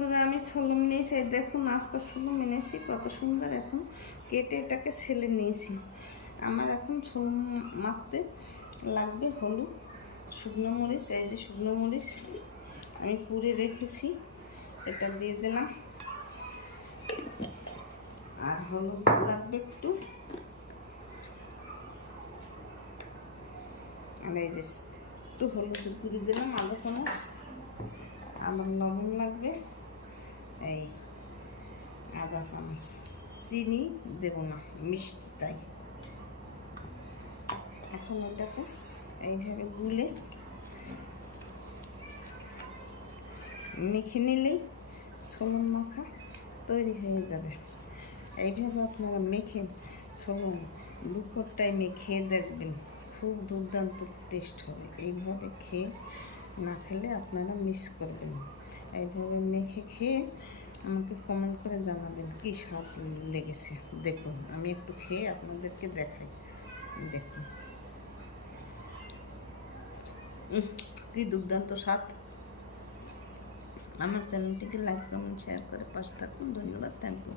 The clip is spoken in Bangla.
বন্ধুরা, আমি ছলম নিয়েছি। দেখুন আস্তে ছলম এনেছি, কত সুন্দর। এখন কেটে এটাকে ছেলে নিয়েছি। আমার এখন ছলম মাখতে লাগবে হলুদ, শুকনো মরিচ। এই যে শুকনো মরিচ আমি পুড়ে রেখেছি, এটা দিয়ে দিলাম। আর হলুদ লাগবে একটু, আর এই যে একটু হলুদ পুড়ে দিলাম আধা চামচ। আমার লবণ লাগবে এই আধা চামচ। চিনি দেব না, মিষ্টি তাই। এখন এটাকে এইভাবে গুলে মেখে নিলেই ছলম মাখা তৈরি হয়ে যাবে। এইভাবে আপনারা মেখে ছলম দুপুর টাইমে খেয়ে দেখবেন, খুব দুর্দান্ত টেস্ট হবে। এইভাবে খেয়ে না খেলে আপনারা মিস করবেন। এইভাবে মেখে খেয়ে আমাকে কমেন্ট করে জানাবেন কি স্বাদ লেগেছে। দেখুন আমি একটু খেয়ে আপনাদেরকে দেখাই। দেখুন কি দুর্দান্ত স্বাদ। আমার চ্যানেলটিকে লাইক কমেন্ট শেয়ার করে পাশে থাকুন। ধন্যবাদ, থ্যাংক ইউ।